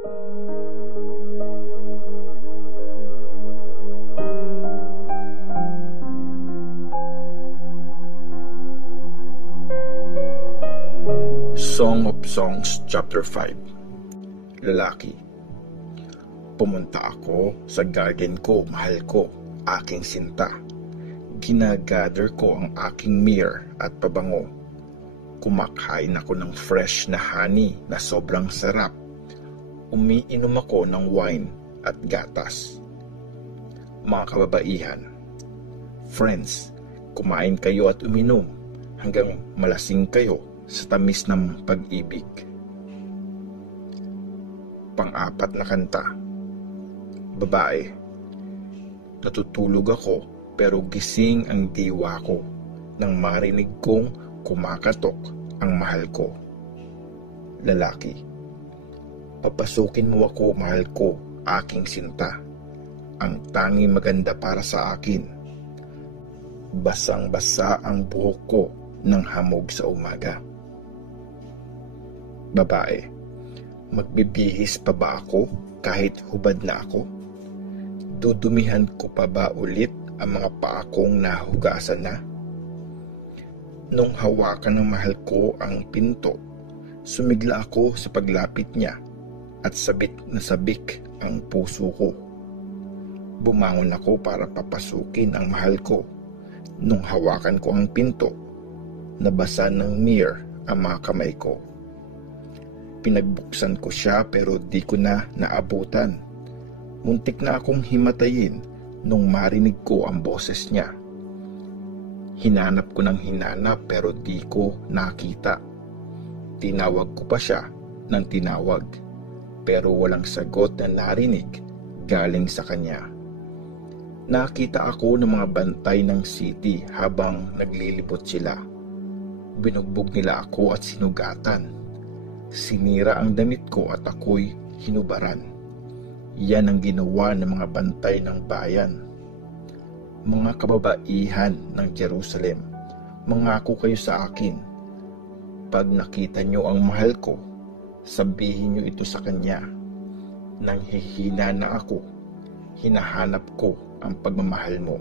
Song of Songs Chapter 5. Lalaki. Pumunta ako sa garden ko, mahal ko, aking sinta. Ginagather ko ang aking myrrh at pabango. Kumakain ako ng fresh na honey na sobrang sarap. Umiinom ako ng wine at gatas. Mga kababaihan, friends, kumain kayo at uminom hanggang malasing kayo sa tamis ng pag-ibig. Pang-apat na kanta. Babae. Natutulog ako pero gising ang diwa ko nang marinig kong kumakatok ang mahal ko. Lalaki. Papasukin mo ako, mahal ko, aking sinta. Ang tanging maganda para sa akin. Basang-basa ang buhok ko ng hamog sa umaga. Babae. Magbibihis pa ba ako kahit hubad na ako? Dudumihan ko pa ba ulit ang mga paa kong nahugasan na? Nung hawakan ng mahal ko ang pinto, sumigla ako sa paglapit niya at sabik na sabik ang puso ko. Bumangon ako para papasukin ang mahal ko. Nung hawakan ko ang pinto, nabasa ng myrrh ang mga kamay ko. Pinagbuksan ko siya pero di ko na naabutan. Muntik na akong himatayin nung marinig ko ang boses niya. Hinanap ko ng hinanap pero di ko nakita. Tinawag ko pa siya ng tinawag pero walang sagot na narinig galing sa kanya. Nakita ako ng mga bantay ng city habang naglilibot sila. Binugbog nila ako at sinugatan. Sinira ang damit ko at ako'y hinubaran. Yan ang ginawa ng mga bantay ng bayan. Mga kababaihan ng Jerusalem, mangako kayo sa akin. Pag nakita nyo ang mahal ko, sabihin nyo ito sa kanya. Nang hihina na ako, hinahanap ko ang pagmamahal mo.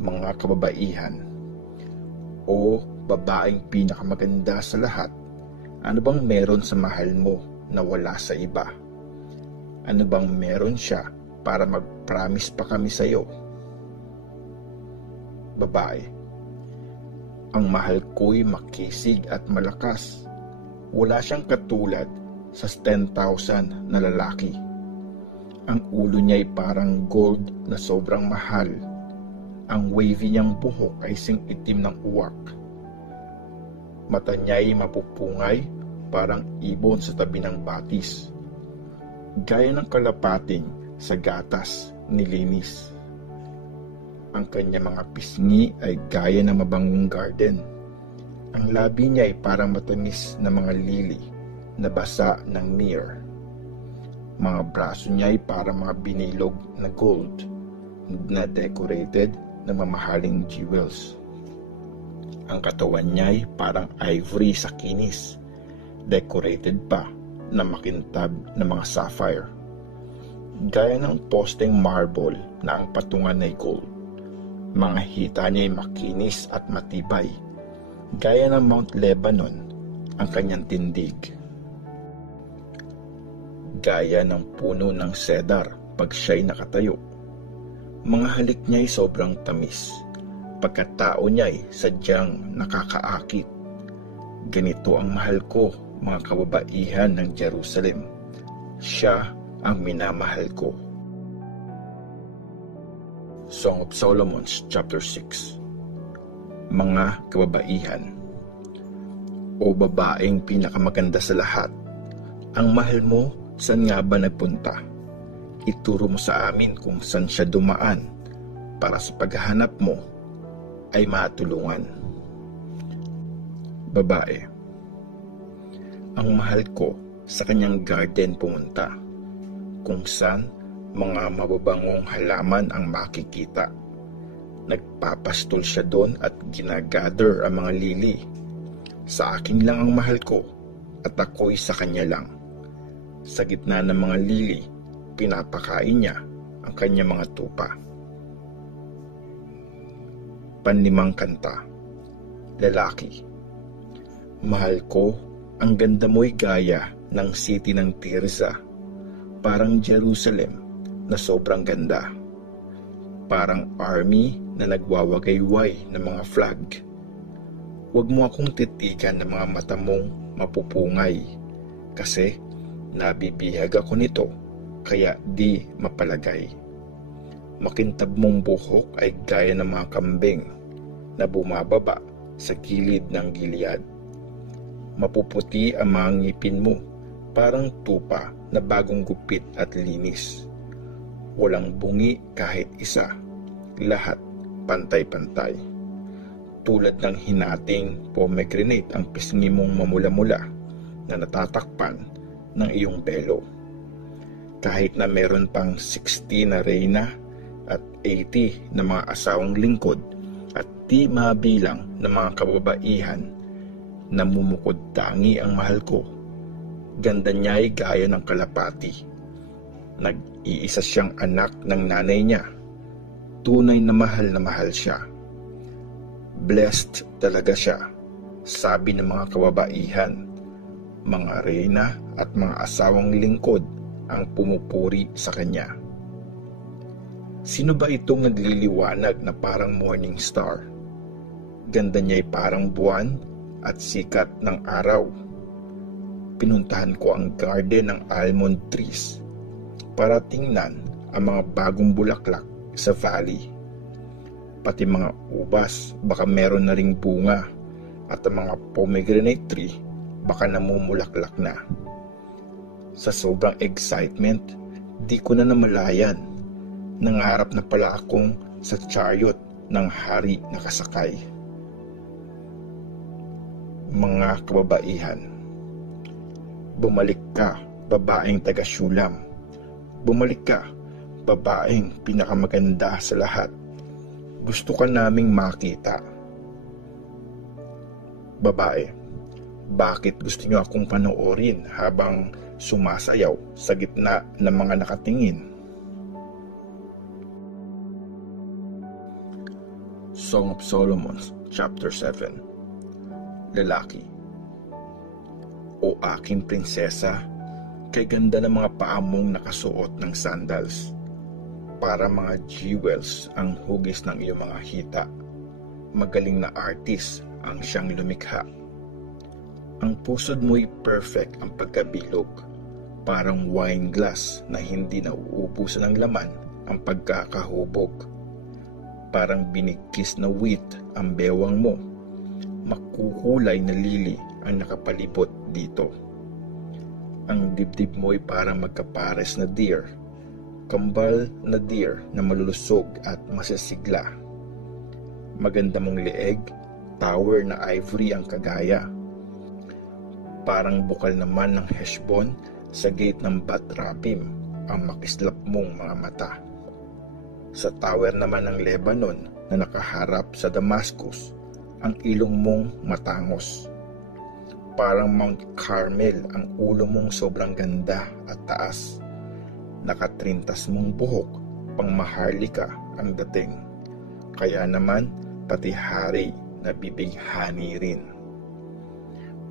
Mga kababaihan, o babaeng pinakamaganda sa lahat, ano bang meron sa mahal mo na wala sa iba? Ano bang meron siya para mag-promise pa kami sa iyo? Babae. Ang mahal ko'y makisig at malakas. Wala siyang katulad sa 10,000 na lalaki. Ang ulo niya'y parang gold na sobrang mahal. Ang wavy niyang buhok ay sing-itim ng uwak. Mata niya'y mapupungay parang ibon sa tabi ng batis. Gaya ng kalapating sa gatas nilinis. Ang kanyang mga pisngi ay gaya ng mabangong garden. Ang labi niya ay parang matamis na mga lili na basa ng myrrh. Mga braso niya ay parang mga binilog na gold na decorated ng mamahaling jewels. Ang katawan niya ay parang ivory sa kinis, decorated pa na makintab na mga sapphire. Gaya ng posteng marble na ang patungan ay gold. Mga hita niya ay makinis at matibay. Gaya ng Mount Lebanon ang kanyang tindig. Gaya ng puno ng cedar pag siya'y nakatayo. Mga halik niya ay sobrang tamis. Pagkatao niya ay sadyang nakakaakit. Ganito ang mahal ko, mga kababaihan ng Jerusalem. Siya ang minamahal ko. Song of Solomon chapter 6. Mga kababaihan. O babaeng pinakamaganda sa lahat, ang mahal mo saan nga ba nagpunta? Ituro mo sa amin kung saan siya dumaan para sa paghahanap mo ay matulungan. Babae. Ang mahal ko sa kanyang garden pumunta, kung saan mga mababangong halaman ang makikita. Nagpapastol siya doon at ginagather ang mga lili. Sa akin lang ang mahal ko at ako'y sa kanya lang. Sa gitna ng mga lili, pinapakain niya ang kanyang mga tupa. Panlimang kanta. Lalaki. Mahal ko, ang ganda mo'y gaya ng city ng Tirza. Parang Jerusalem na sobrang ganda. Parang army na nagwawagayway ng mga flag. Huwag mo akong titigan ng mga mata mong mapupungay kasi nabibihag ako nito kaya di mapalagay. Makintab mong buhok ay gaya ng mga kambing na bumababa sa gilid ng Gilead. Mapuputi ang mga ngipin mo, parang tupa na bagong gupit at linis. Walang bungi kahit isa, lahat pantay-pantay. Tulad ng hinating pomegranate ang pisngi mong mamula-mula na natatakpan ng iyong belo. Kahit na meron pang 60 na reyna at 80 na mga asawang lingkod at di mabilang na mga kababaihan, namumukod tangi ang mahal ko. Ganda niya ay gaya ng kalapati. Nag-iisa siyang anak ng nanay niya. Tunay na mahal siya. Blessed talaga siya, sabi ng mga kababaihan. Mga reyna at mga asawang lingkod ang pumupuri sa kanya. Sino ba itong nagliliwanag na parang morning star? Ganda niya ay parang buwan at sikat ng araw. Pinuntahan ko ang garden ng almond trees para tingnan ang mga bagong bulaklak sa valley. Pati mga ubas baka meron na ring bunga at ang mga pomegranate tree baka namumulaklak na. Sa sobrang excitement, di ko na namalayan. Nangarap na pala akong sa chariot ng hari na kasakay. Mga kababaihan. Bumalik ka, babaeng taga-Shulam. Bumalik ka, babaeng pinakamaganda sa lahat. Gusto ka naming makita. Babae. Bakit gusto niyo akong panoorin habang sumasayaw sa gitna ng mga nakatingin? Song of Solomon, chapter 7. Lalaki. O aking prinsesa, kay ganda ng mga paa mong nakasuot ng sandals. Para mga jewels ang hugis ng iyong mga hita. Magaling na artist ang siyang lumikha. Ang pusod mo'y perfect ang pagkabilog. Parang wine glass na hindi nauubusan ng laman ang pagkakahubog. Parang binigkis na wheat ang bewang mo. Makukulay na lili ang nakapalibot dito. Ang dibdib mo'y parang magkapares na deer. Kambal na deer na malulusog at masisigla. Maganda mong leeg, tower na ivory ang kagaya. Parang bukal naman ng Heshbon sa gate ng Bat-Rabim ang makislap mong mga mata. Sa tower naman ng Lebanon na nakaharap sa Damascus, ang ilong mong matangos. Parang Mount Carmel ang ulo mong sobrang ganda at taas. Nakatrintas mong buhok, pang maharlika ang dating. Kaya naman, pati hari nabibighani rin.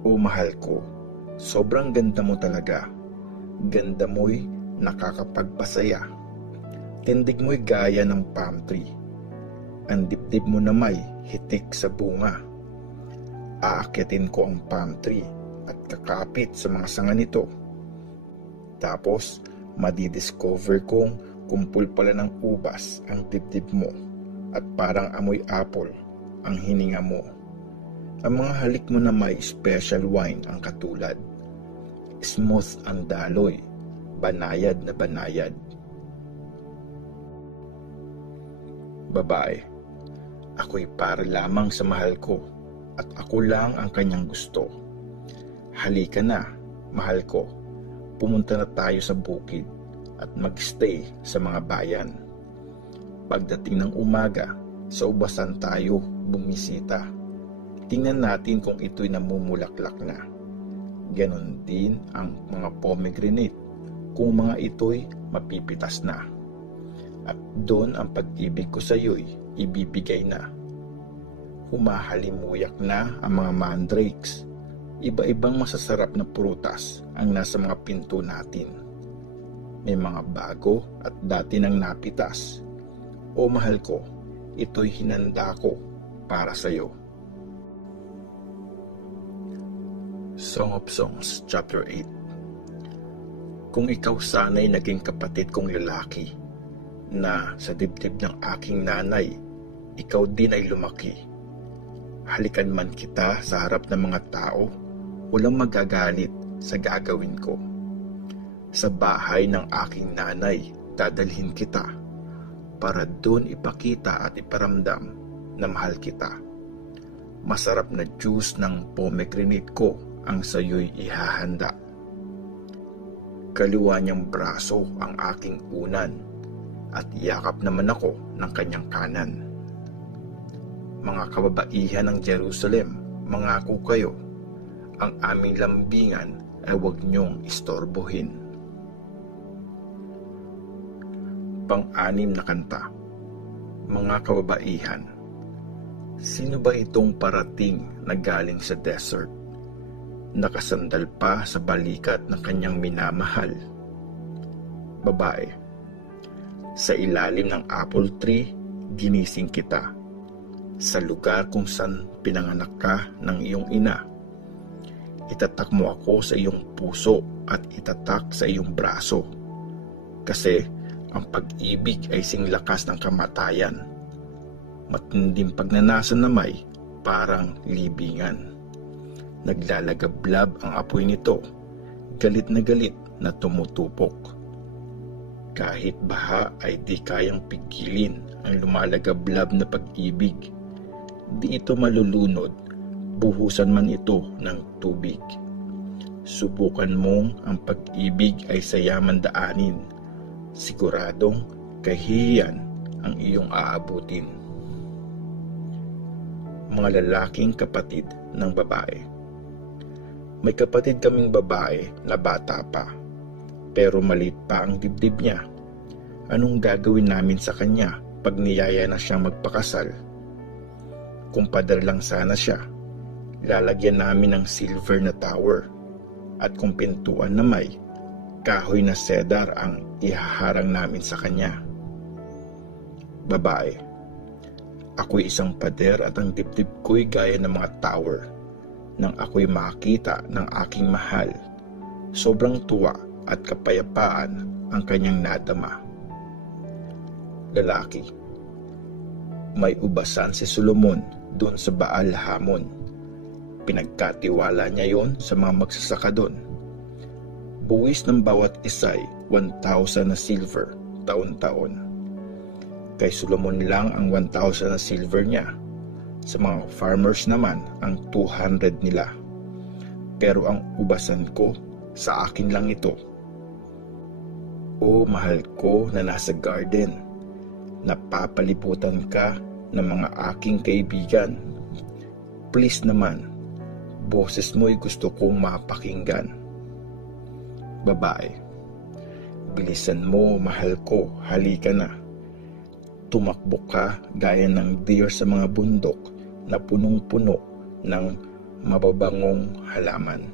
O mahal ko, sobrang ganda mo talaga. Ganda mo'y nakakapagpasaya. Tindig mo'y gaya ng palm tree. Ang dibdib mo na may hitik sa bunga. Aakyatin ko ang palm tree at kakapit sa mga sanga nito. Tapos, madidiscover kong kumpul pala ng ubas ang dibdib mo at parang amoy apple ang hininga mo. Ang mga halik mo na may special wine ang katulad. Smooth ang daloy, banayad na banayad. Babae. Ako'y para lamang sa mahal ko at ako lang ang kanyang gusto. Halika na, mahal ko. Pumunta na tayo sa bukid at magstay sa mga bayan. Pagdating ng umaga, sa ubasan tayo bumisita. Tingnan natin kung ito'y namumulaklak na. Ganon din ang mga pomegranate kung mga ito'y mapipitas na. At doon ang pag-ibig ko sa iyo'y ibibigay na. Humahalimuyak na ang mga mandrakes. Iba-ibang masasarap na prutas ang nasa mga pinto natin. May mga bago at dati nang napitas. O mahal ko, ito'y hinanda ko para sa iyo. Song of Songs, Chapter 8. Kung ikaw sana'y naging kapatid kong lalaki, na sa dibdib ng aking nanay, ikaw din ay lumaki. Halikan man kita sa harap ng mga tao, walang magagalit sa gagawin ko. Sa bahay ng aking nanay, dadalhin kita, para doon ipakita at iparamdam na mahal kita. Masarap na juice ng pomegranate ko ang sayo'y ihahanda. Kaliwa niyang braso ang aking unan, at yakap naman ako ng kanyang kanan. Mga kababaihan ng Jerusalem, mangako kayo, ang aming lambingan ay huwag niyong istorbohin. Pang-anim na kanta. Mga kababaihan, sino ba itong parating na galing sa desert, nakasandal pa sa balikat ng kanyang minamahal? Babae, sa ilalim ng apple tree, ginising kita. Sa lugar kung saan pinanganak ka ng iyong ina, itatak mo ako sa iyong puso at itatak sa iyong braso. Kasi ang pag-ibig ay singlakas ng kamatayan. Matinding pagnanasa na may parang libingan. Naglalagablab ang apoy nito, galit na tumutupok. Kahit baha ay di kayang pigilin ang lumalagablab na pag-ibig. Di ito malulunod, buhusan man ito ng tubig. Subukan mong ang pag-ibig ay sayaman daanin. Siguradong kahihiyan ang iyong aabutin. Mga lalaking kapatid ng babae. May kapatid kaming babae na bata pa, pero maliit pa ang dibdib niya. Anong gagawin namin sa kanya pag niyaya na siyang magpakasal? Kung padar lang sana siya, lalagyan namin ng silver na tower, at kung pintuan na may kahoy na cedar ang ihaharang namin sa kanya. Babae, ako'y isang pader at ang dibdib ko'y gaya ng mga tower. Nang ako'y makita ng aking mahal, sobrang tuwa at kapayapaan ang kanyang nadama. Lalaki, may ubasan si Solomon doon sa Baal Hamon. Pinagkatiwala niya yon sa mga magsasaka doon. Buwis ng bawat isa'y 1,000 na silver taon-taon. Kay Solomon lang ang 1,000 na silver niya. Sa mga farmers naman ang 200 nila. Pero ang ubasan ko, sa akin lang ito. O mahal ko na nasa garden, napapalibutan ka ng mga aking kaibigan. Please naman, boses mo'y gusto kong mapakinggan. Babae, bilisan mo, mahal ko, halika na. Tumakbo ka gaya ng deer sa mga bundok na punong-puno ng mababangong halaman.